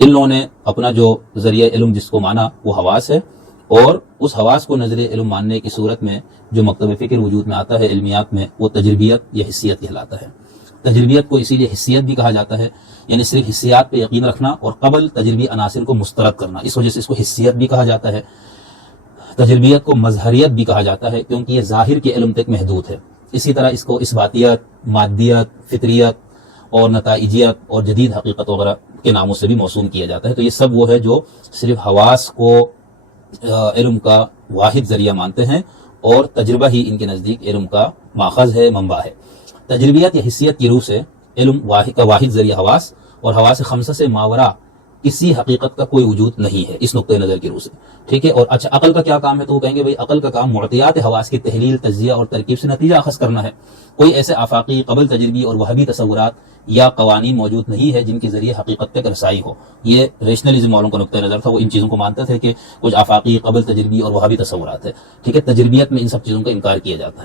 ان لوگوں نے اپنا جو ذریعہ علم جس کو مانا وہ حواس ہے، اور اس حواس کو نظریہ علم ماننے کی صورت میں جو مکتب فکر وجود میں آتا ہے علمیات میں، وہ تجربیت یا حسیت کہلاتا ہے۔ تجربیت کو اسی لیے حسیت بھی کہا جاتا ہے، یعنی صرف حسیات پہ یقین رکھنا اور قبل تجربی عناصر کو مسترد کرنا، اس وجہ سے اس کو حسیت بھی کہا جاتا ہے۔ تجربیت کو مظہریت بھی کہا جاتا ہے کیونکہ یہ ظاہر کے علم تک محدود ہے۔ اسی طرح اس کو اثباتیت، مادیت، فطریت اور نتائجیت اور جدید حقیقت وغیرہ کے ناموں سے بھی موسوم کیا جاتا ہے۔ تو یہ سب وہ ہے جو صرف حواس کو علم کا واحد ذریعہ مانتے ہیں، اور تجربہ ہی ان کے نزدیک علم کا ماخذ ہے، منبع ہے۔ تجربیت یا حسیت کی روح سے علم کا واحد ذریعہ حواس، اور حواس خمسہ سے ماورا کسی حقیقت کا کوئی وجود نہیں ہے اس نقطۂ نظر کی روح سے، ٹھیک ہے۔ اور اچھا عقل کا کیا کام ہے؟ تو وہ کہیں گے بھائی عقل کا کام معطیات حواس کی تحلیل، تجزیہ اور ترکیب سے نتیجہ اخذ کرنا ہے۔ کوئی ایسے آفاقی، قبل تجربی اور وہمی تصورات یا قوانین موجود نہیں ہے جن کے ذریعے حقیقت تک رسائی ہو۔ یہ ریشنلزم والوں کا نقطۂ نظر تھا، وہ ان چیزوں کو مانتے تھے کہ کچھ آفاقی، قبل تجربی اور وہمی تصورات ہے، ٹھیک ہے۔ تجربیت میں ان سب چیزوں کا انکار کیا جاتا ہے۔